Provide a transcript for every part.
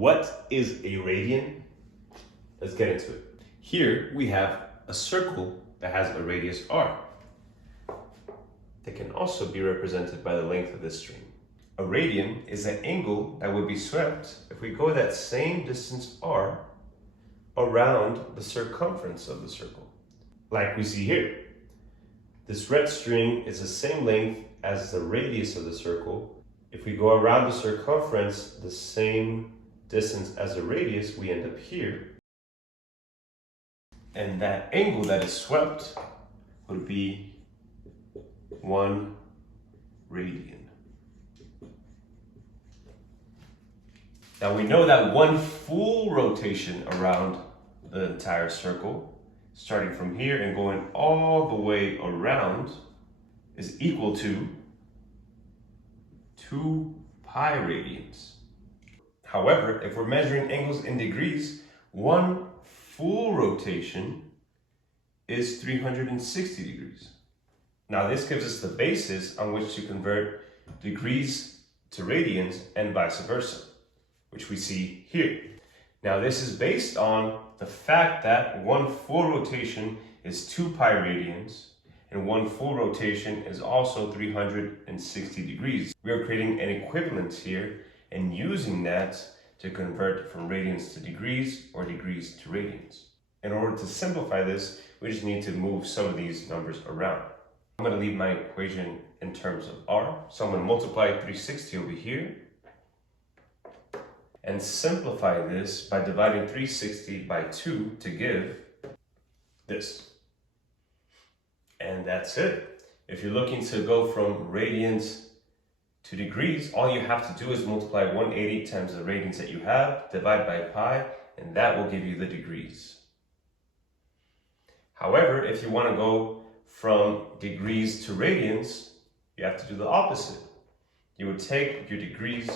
What is a radian? Let's get into it. Here we have a circle that has a radius r. That can also be represented by the length of this string. A radian is an angle that would be swept if we go that same distance r around the circumference of the circle, like we see here. This red string is the same length as the radius of the circle. If we go around the circumference the same distance as the radius, we end up here. And that angle that is swept would be 1 radian. Now we know that one full rotation around the entire circle, starting from here and going all the way around, is equal to 2 pi radians. However, if we're measuring angles in degrees, one full rotation is 360 degrees. Now this gives us the basis on which to convert degrees to radians and vice versa, which we see here. Now this is based on the fact that one full rotation is 2 pi radians and one full rotation is also 360 degrees. We are creating an equivalence here and using that to convert from radians to degrees or degrees to radians. In order to simplify this, we just need to move some of these numbers around. I'm going to leave my equation in terms of r, so I'm going to multiply 360 over here and simplify this by dividing 360 by 2 to give this. And that's it. If you're looking to go from radians to degrees, all you have to do is multiply 180 times the radians that you have, divide by pi, and that will give you the degrees. However, if you want to go from degrees to radians, you have to do the opposite. You would take your degrees,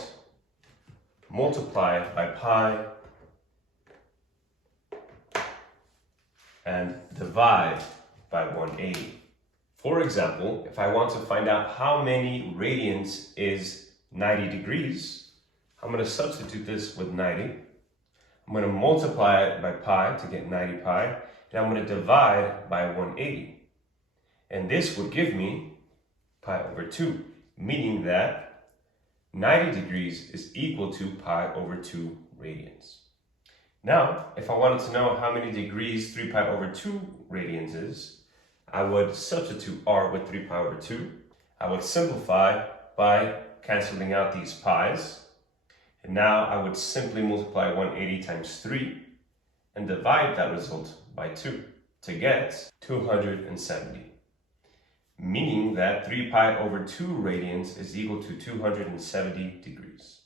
multiply by pi, and divide by 180. For example, if I want to find out how many radians is 90 degrees, I'm going to substitute this with 90. I'm going to multiply it by pi to get 90 pi, and I'm going to divide by 180. And this would give me pi over 2, meaning that 90 degrees is equal to pi over 2 radians. Now, if I wanted to know how many degrees 3 pi over 2 radians is, I would substitute r with 3 pi over 2. I would simplify by canceling out these pi's. And now I would simply multiply 180 times 3 and divide that result by 2 to get 270. Meaning that 3 pi over 2 radians is equal to 270 degrees.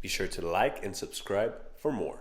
Be sure to like and subscribe for more.